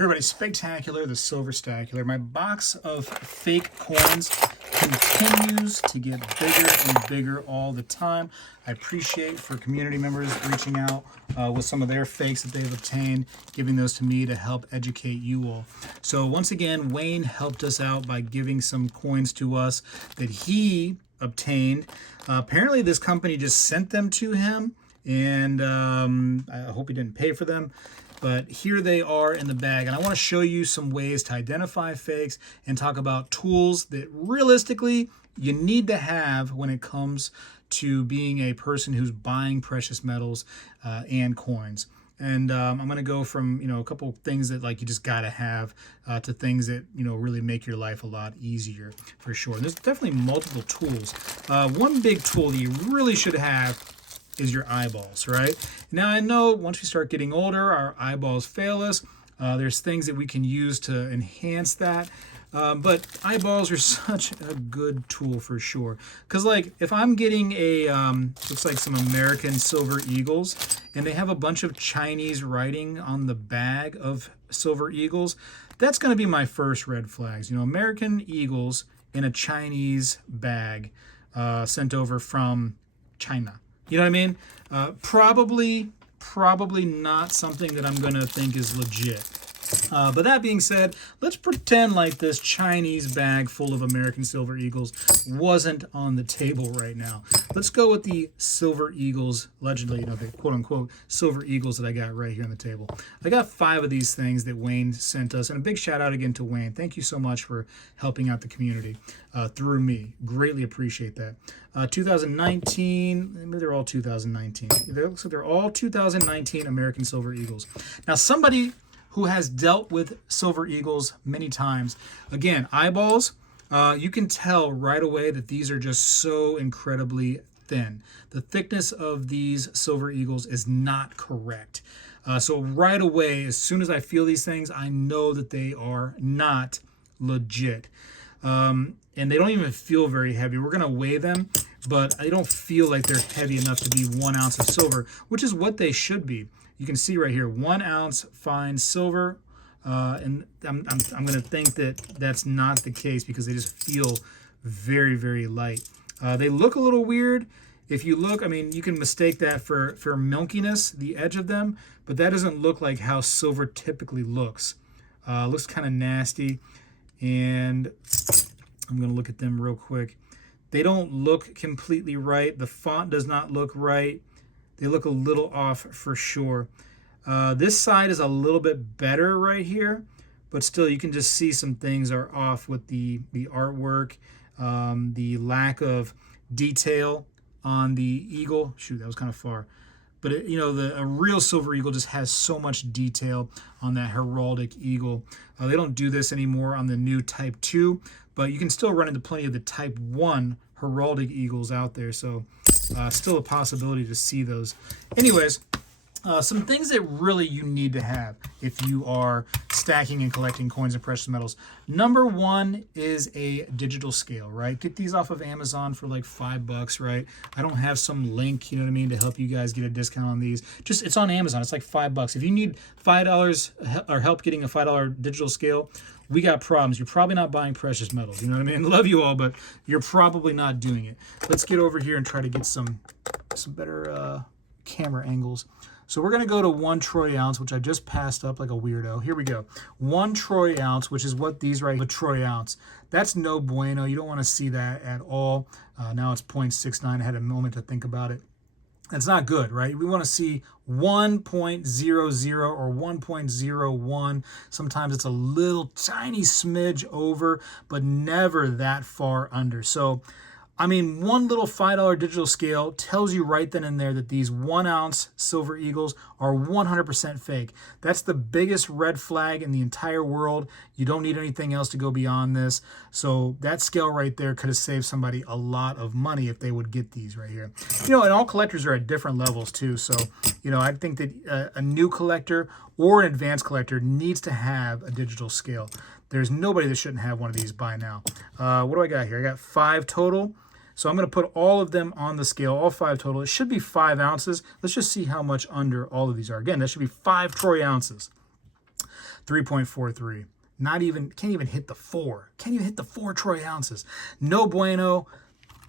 Hey everybody, Spectacular, the Silver Stacular. My box of fake coins continues to get bigger and bigger all the time. I appreciate for community members reaching out with some of their fakes that they've obtained, giving those to me to help educate you all. So once again, Wayne helped us out by giving some coins to us that he obtained. Apparently this company just sent them to him, and I hope he didn't pay for them. But here they are in the bag, and I want to show you some ways to identify fakes and talk about tools that realistically you need to have when it comes to being a person who's buying precious metals and coins. And I'm going to go from a couple things that like you just got to have to things that really make your life a lot easier for sure. And there's definitely multiple tools. One big tool that you really should have is your eyeballs, right? Now I know once we start getting older, our eyeballs fail us. There's things that we can use to enhance that. But eyeballs are such a good tool for sure. Because like if I'm getting a, looks like some American Silver Eagles, and they have a bunch of Chinese writing on the bag of Silver Eagles, that's going to be my first red flags. American Eagles in a Chinese bag sent over from China. You know what I mean? Probably not something that I'm going to think is legit. But that being said, let's pretend like this Chinese bag full of American Silver Eagles wasn't on the table right now. Let's go with the Silver Eagles, allegedly, the quote-unquote Silver Eagles that I got right here on the table. I got 5 of these things that Wayne sent us, and a big shout out again to Wayne. Thank you so much for helping out the community through me. Greatly appreciate that. 2019, maybe they're all 2019. It looks like they're all 2019 American Silver Eagles. Now, somebody who has dealt with Silver Eagles many times. Again, eyeballs, you can tell right away that these are just so incredibly thin. The thickness of these Silver Eagles is not correct. So right away, as soon as I feel these things, I know that they are not legit. And they don't even feel very heavy. We're going to weigh them, but I don't feel like they're heavy enough to be 1 ounce of silver, which is what they should be. You can see right here, 1 ounce fine silver, and I'm going to think that that's not the case because they just feel very, very light. They look a little weird. If you look, you can mistake that for milkiness, the edge of them, but that doesn't look like how silver typically looks. Looks kind of nasty, and I'm going to look at them real quick. They don't look completely right. The font does not look right. They look a little off for sure. This side is a little bit better right here, but still you can just see some things are off with the artwork, the lack of detail on the eagle. Shoot, that was kind of far. But a real Silver Eagle just has so much detail on that heraldic eagle. They don't do this anymore on the new Type 2, but you can still run into plenty of the Type 1 heraldic eagles out there. So still a possibility to see those. Anyways, some things that really you need to have if you are stacking and collecting coins and precious metals. Number 1 is a digital scale, right? Get these off of Amazon for like $5, right? I don't have some link, to help you guys get a discount on these. Just, it's on Amazon. It's like $5. If you need $5 or help getting a $5 digital scale, we got problems. You're probably not buying precious metals. You know what I mean? Love you all, but you're probably not doing it. Let's get over here and try to get some better camera angles. So we're going to go to 1 troy ounce, which I just passed up like a weirdo. Here we go. 1 troy ounce, which is what these right here, a troy ounce. That's no bueno. You don't want to see that at all. Now it's 0.69. I had a moment to think about it. That's not good, right? We want to see 1.00 or 1.01. Sometimes it's a little tiny smidge over, but never that far under. So, one little $5 digital scale tells you right then and there that these 1 ounce Silver Eagles are 100% fake. That's the biggest red flag in the entire world. You don't need anything else to go beyond this. So that scale right there could have saved somebody a lot of money if they would get these right here. And all collectors are at different levels too. So, I think that a new collector or an advanced collector needs to have a digital scale. There's nobody that shouldn't have one of these by now. What do I got here? I got 5 total. So I'm going to put all of them on the scale, all 5 total. It should be 5 ounces. Let's just see how much under all of these are. Again, that should be 5 troy ounces. 3.43. Not even, can't even hit the 4. Can't even hit the 4 troy ounces. No bueno.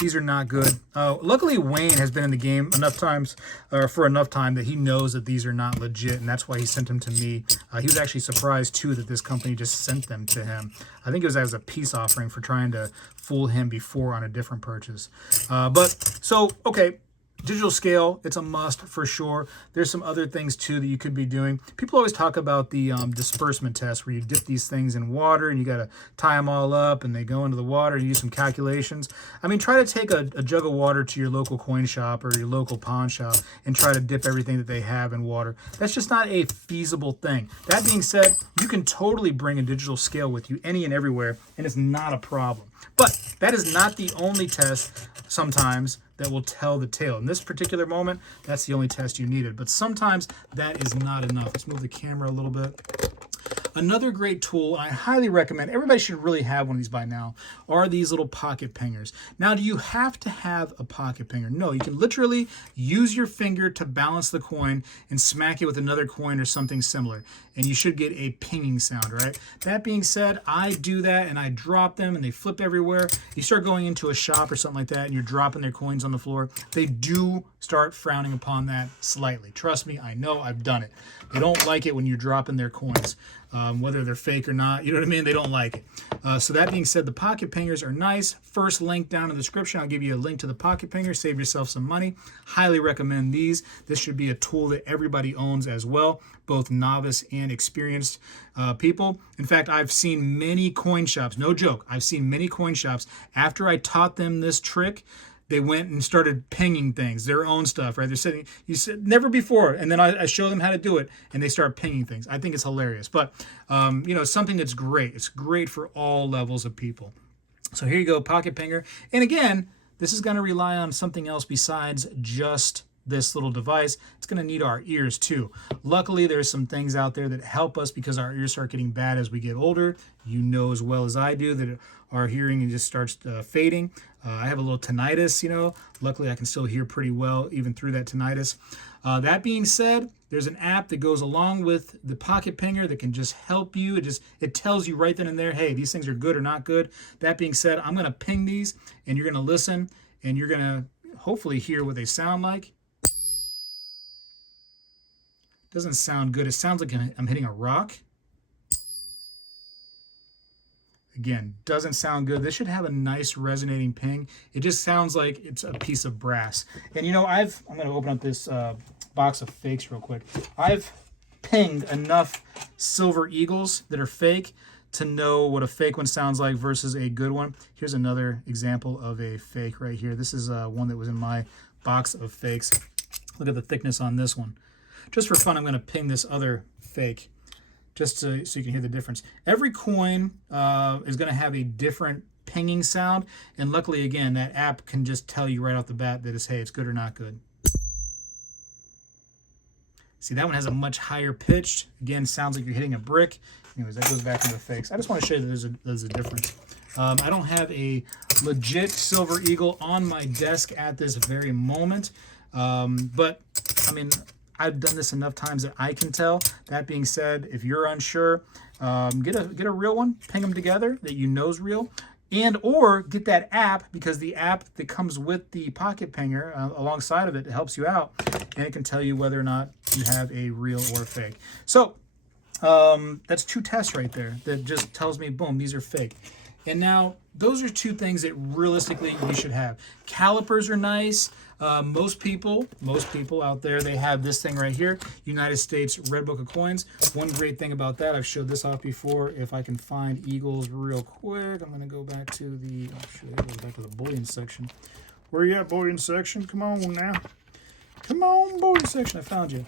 These are not good. Luckily, Wayne has been in the game enough times, or for enough time, that he knows that these are not legit, and that's why he sent them to me. He was actually surprised, too, that this company just sent them to him. I think it was as a peace offering for trying to fool him before on a different purchase. Okay. Digital scale, it's a must for sure. There's some other things too that you could be doing. People always talk about the disbursement test where you dip these things in water and you got to tie them all up and they go into the water and use some calculations. I mean, try to take a jug of water to your local coin shop or your local pawn shop and try to dip everything that they have in water. That's just not a feasible thing. That being said, you can totally bring a digital scale with you any and everywhere, and it's not a problem. But that is not the only test sometimes that will tell the tale. In this particular moment, that's the only test you needed. But sometimes that is not enough. Let's move the camera a little bit. Another great tool, I highly recommend, everybody should really have one of these by now, are these little pocket pingers. Now, do you have to have a pocket pinger? No, you can literally use your finger to balance the coin and smack it with another coin or something similar, and you should get a pinging sound, right? That being said, I do that and I drop them and they flip everywhere. You start going into a shop or something like that and you're dropping their coins on the floor. They do start frowning upon that slightly. Trust me, I know, I've done it. They don't like it when you're dropping their coins. Whether they're fake or not, you know what I mean? They don't like it. So that being said, the pocket pingers are nice. First link down in the description, I'll give you a link to the pocket pinger. Save yourself some money. Highly recommend these. This should be a tool that everybody owns as well, both novice and experienced people. In fact, I've seen many coin shops, no joke, I've seen many coin shops, after I taught them this trick, they went and started pinging things, their own stuff, right? They're sitting, you said never before, and then I show them how to do it, and they start pinging things. I think it's hilarious, but something that's great. It's great for all levels of people. So here you go, pocket pinger. And again, this is going to rely on something else besides just this little device. It's going to need our ears too. Luckily, there's some things out there that help us because our ears start getting bad as we get older. You know as well as I do that our hearing just starts fading. I have a little tinnitus, Luckily, I can still hear pretty well even through that tinnitus. That being said, there's an app that goes along with the pocket pinger that can just help you. It tells you right then and there, hey, these things are good or not good. That being said, I'm going to ping these, and you're going to listen, and you're going to hopefully hear what they sound like. Doesn't sound good. It sounds like I'm hitting a rock. Again, doesn't sound good. This should have a nice resonating ping. It just sounds like it's a piece of brass. And I'm going to open up this box of fakes real quick. I've pinged enough silver eagles that are fake to know what a fake one sounds like versus a good one. Here's another example of a fake right here. This is one that was in my box of fakes. Look at the thickness on this one. Just for fun, I'm going to ping this other fake just so you can hear the difference. Every coin is going to have a different pinging sound, and luckily, again, that app can just tell you right off the bat that it's good or not good. See, that one has a much higher pitch. Again, sounds like you're hitting a brick. Anyways, that goes back into the fakes. I just want to show you that there's a difference. I don't have a legit silver eagle on my desk at this very moment, but I mean, I've done this enough times that I can tell. That being said, if you're unsure, get a real one, ping them together that you know is real, or get that app, because the app that comes with the pocket pinger alongside of it helps you out, and it can tell you whether or not you have a real or fake. So that's 2 tests right there that just tells me, boom, these are fake. And now those are 2 things that realistically you should have. Calipers are nice. Most people out there, they have this thing right here, United States Red Book of Coins. One great thing about that, I've showed this off before. If I can find eagles real quick, I'm going to go back to the, back to the bullion section. Where you at, bullion section? Come on now. Come on, bullion section. I found you.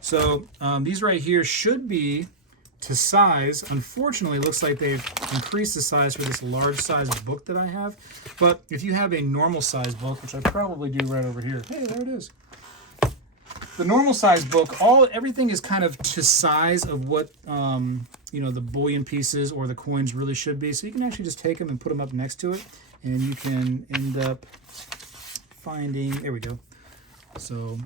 So these right here should be to size. Unfortunately, it looks like they've increased the size for this large size book that I have. But if you have a normal size book, which I probably do right over here. Hey, there it is. The normal size book, everything is kind of to size of what the bullion pieces or the coins really should be. So you can actually just take them and put them up next to it, and you can end up finding, there we go, So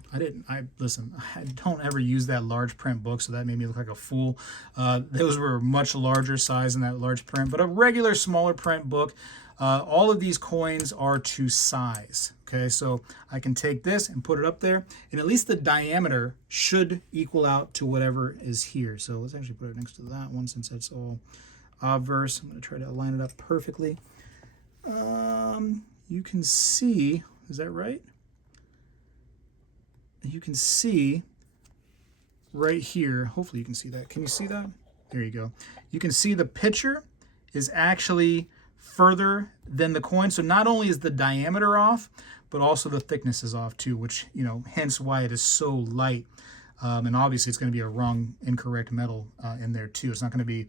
listen, I don't ever use that large print book, so that made me look like a fool. Those were much larger size than that large print, but a regular smaller print book. All of these coins are to size. Okay, so I can take this and put it up there, and at least the diameter should equal out to whatever is here. So let's actually put it next to that one since that's all obverse. I'm going to try to line it up perfectly. You can see, is that right? You can see right here, hopefully you can see that. Can you see that? There you go. You can see the picture is actually further than the coin. So not only is the diameter off, but also the thickness is off too, which, you know, hence why it is so light. And obviously it's going to be a incorrect metal in there too. It's not going to be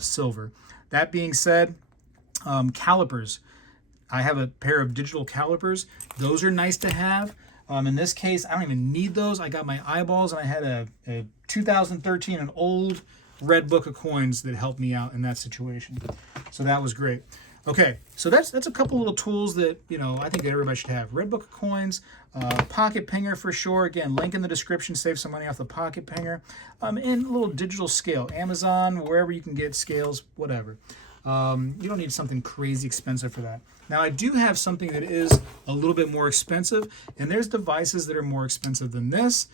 silver. That being said, calipers. I have a pair of digital calipers. Those are nice to have. In this case, I don't even need those. I got my eyeballs, and I had a 2013, an old red book of coins that helped me out in that situation. So that was great. Okay, so that's a couple little tools that, you know, I think that everybody should have. Red book of coins, pocket pinger for sure. Again, link in the description. Save some money off the pocket pinger. And a little digital scale. Amazon, wherever you can get scales, whatever. You don't need something crazy expensive for that. Now, I do have something that is a little bit more expensive, and there's devices that are more expensive than this.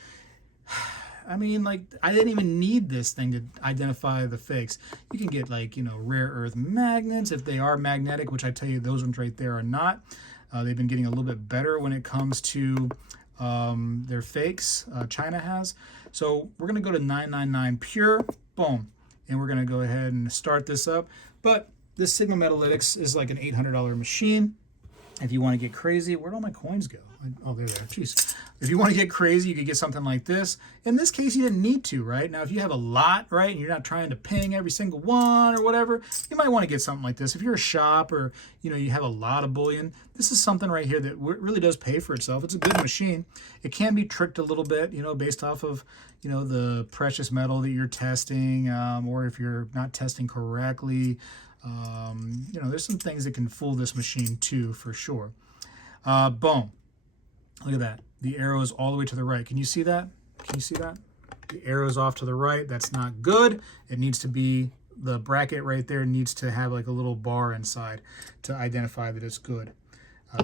I mean, like, I didn't even need this thing to identify the fakes. You can get, like, you know, rare earth magnets if they are magnetic, which I tell you those ones right there are not. They've been getting a little bit better when it comes to their fakes. China has. So we're going to go to 999 pure. Boom. And we're going to go ahead and start this up. But this Sigma Metalytics is like an $800 machine. If you want to get crazy, where'd all my coins go? Oh, they're there. Jeez. If you want to get crazy, you could get something like this. In this case, you didn't need to, right? Now, if you have a lot, right, and you're not trying to ping every single one or whatever, you might want to get something like this. If you're a shop or, you know, you have a lot of bullion, this is something right here that really does pay for itself. It's a good machine. It can be tricked a little bit, you know, based off of, you know, the precious metal that you're testing, or if you're not testing correctly. You know, there's some things that can fool this machine too, for sure. Boom. Look at that. The arrow is all the way to the right. Can you see that? Can you see that? The arrow is off to the right. That's not good. It needs to be, the bracket right there needs to have like a little bar inside to identify that it's good.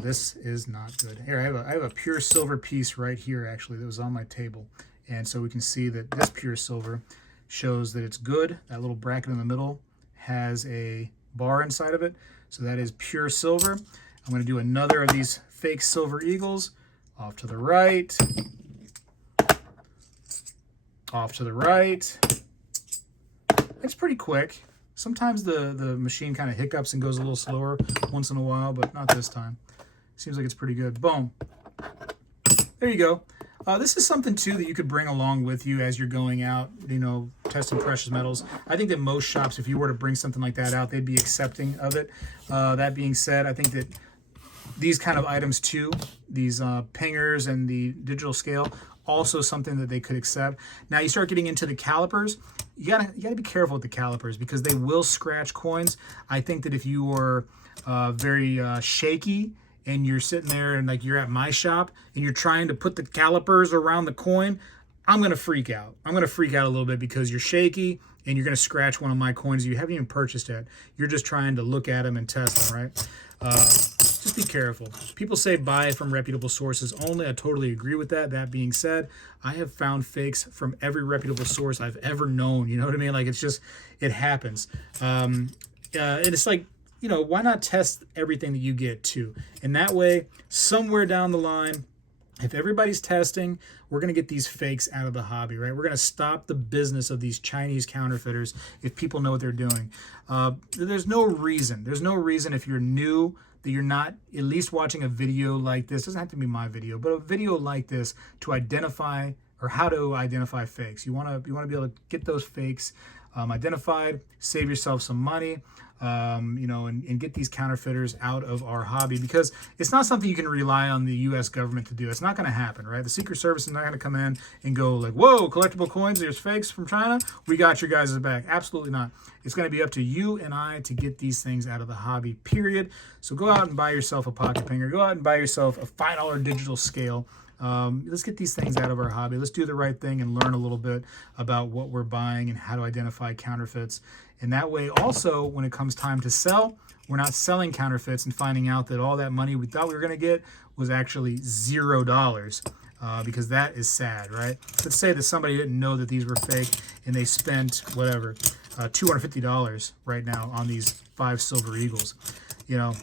This is not good. Here, I have a pure silver piece right here, actually, that was on my table. And so we can see that this pure silver shows that it's good. That little bracket in the middle has a bar inside of it. So that is pure silver. I'm going to do another of these fake silver eagles. Off to the right. Off to the right. It's pretty quick. Sometimes the machine kind of hiccups and goes a little slower once in a while, but not this time. Seems like it's pretty good. Boom. There you go. This is something, too, that you could bring along with you as you're going out, you know, testing precious metals. I think that most shops, if you were to bring something like that out, they'd be accepting of it. That being said, I think that these kind of items, too, these pingers and the digital scale, also something that they could accept. Now, you start getting into the calipers. You gotta be careful with the calipers because they will scratch coins. I think that if you were very shaky, and you're sitting there and like you're at my shop and you're trying to put the calipers around the coin, I'm going to freak out. I'm going to freak out a little bit because you're shaky and you're going to scratch one of my coins you haven't even purchased yet. You're just trying to look at them and test them, right? Just be careful. People say buy from reputable sources only. I totally agree with that. That being said, I have found fakes from every reputable source I've ever known. You know what I mean? Like, it's just, it happens. And it's like, you know, why not test everything that you get too? And that way, somewhere down the line, if everybody's testing, we're going to get these fakes out of the hobby, right? We're going to stop the business of these Chinese counterfeiters if people know what they're doing. There's no reason. There's no reason if you're new that you're not at least watching a video like this. It doesn't have to be my video, but a video like this to identify or how to identify fakes. You want to be able to get those fakes identified, save yourself some money. You know, and get these counterfeiters out of our hobby because it's not something you can rely on the U.S. government to do. It's not going to happen, right? The Secret Service is not going to come in and go like, whoa, collectible coins, there's fakes from China. We got your guys' back. Absolutely not. It's going to be up to you and I to get these things out of the hobby, period. So go out and buy yourself a pocket pinger. Go out and buy yourself a $5 digital scale. Let's get these things out of our hobby. Let's do the right thing and learn a little bit about what we're buying and how to identify counterfeits. And that way also, when it comes time to sell, we're not selling counterfeits and finding out that all that money we thought we were going to get was actually $0. Because that is sad, right? Let's say that somebody didn't know that these were fake and they spent whatever, $250 right now on these 5 Silver Eagles, you know,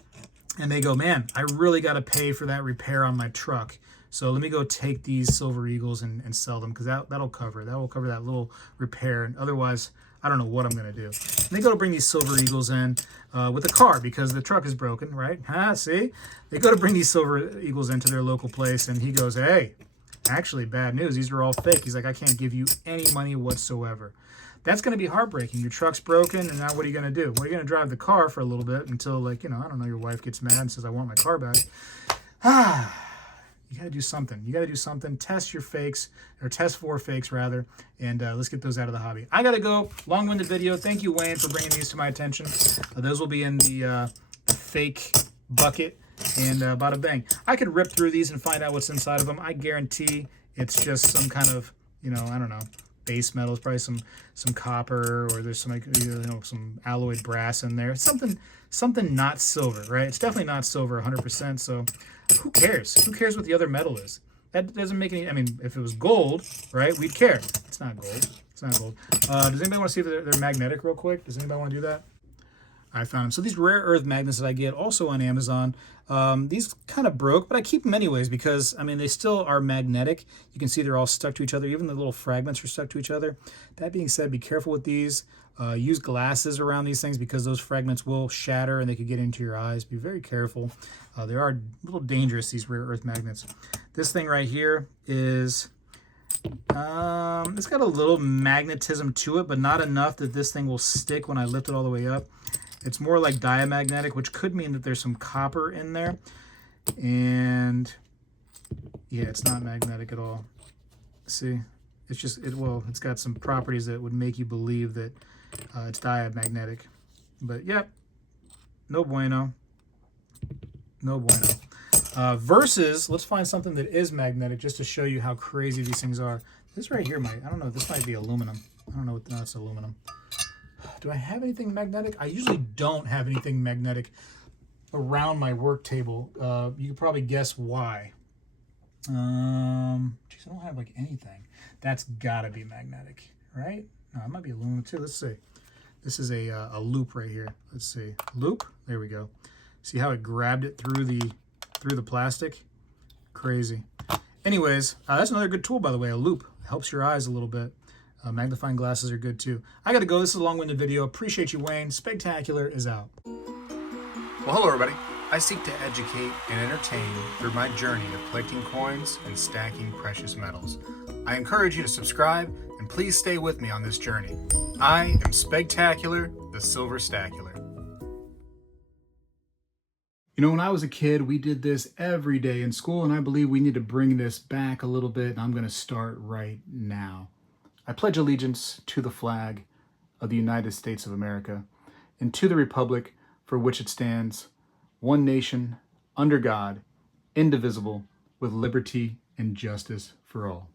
and they go, man, I really got to pay for that repair on my truck. So let me go take these Silver Eagles and sell them, because that'll cover that little repair. And otherwise, I don't know what I'm going to do. And they go to bring these Silver Eagles in with a car because the truck is broken, right? See? They go to bring these Silver Eagles into their local place, and he goes, hey, actually, bad news. These are all fake. He's like, I can't give you any money whatsoever. That's going to be heartbreaking. Your truck's broken, and now what are you going to do? Well, you're going to drive the car for a little bit until, like, you know, I don't know, your wife gets mad and says, I want my car back. You got to do something. You got to do something. Test your fakes, or test for fakes, rather, and let's get those out of the hobby. I got to go. Long-winded video. Thank you, Wayne, for bringing these to my attention. Those will be in the fake bucket. And bada bang. I could rip through these and find out what's inside of them. I guarantee it's just some kind of, you know, I don't know, base metals, probably some copper, or there's some, you know, some alloyed brass in there. Something not silver, right? It's definitely not silver 100%. So who cares? Who cares what the other metal is? That doesn't make any. I mean, if it was gold, right, we'd care. It's not gold. It's not gold. Does anybody want to see if they're magnetic real quick? Does anybody want to do that? I found them. So these rare earth magnets that I get also on Amazon, these kind of broke, but I keep them anyways because, I mean, they still are magnetic. You can see they're all stuck to each other. Even the little fragments are stuck to each other. That being said, be careful with these. Use glasses around these things because those fragments will shatter and they could get into your eyes. Be very careful. They are a little dangerous, these rare earth magnets. This thing right here is... it's got a little magnetism to it, but not enough that this thing will stick when I lift it all the way up. It's more like diamagnetic, which could mean that there's some copper in there. And yeah, it's not magnetic at all. See, it's just, it's got some properties that would make you believe that it's diamagnetic. But yep, no bueno. No bueno. Versus, let's find something that is magnetic just to show you how crazy these things are. This right here I don't know, this might be aluminum. I don't know what, no, it's aluminum. Do I have anything magnetic? I usually don't have anything magnetic around my work table. You can probably guess why. Geez, I don't have like anything. That's gotta be magnetic, right? No, it might be aluminum too. Let's see. This is a loop right here. Let's see. Loop? There we go. See how it grabbed it through the plastic? Crazy. Anyways, that's another good tool, by the way, a loop. It helps your eyes a little bit. Magnifying glasses are good too. I gotta go. This is a long-winded video. Appreciate you, Wayne. Spegtacular is out. Well, hello everybody. I seek to educate and entertain through my journey of collecting coins and stacking precious metals. I encourage you to subscribe and please stay with me on this journey. I am Spegtacular, the Silver Stacular. You know, when I was a kid, we did this every day in school, and I believe we need to bring this back a little bit, and I'm going to start right now. I pledge allegiance to the flag of the United States of America and to the republic for which it stands, one nation, under God, indivisible, with liberty and justice for all.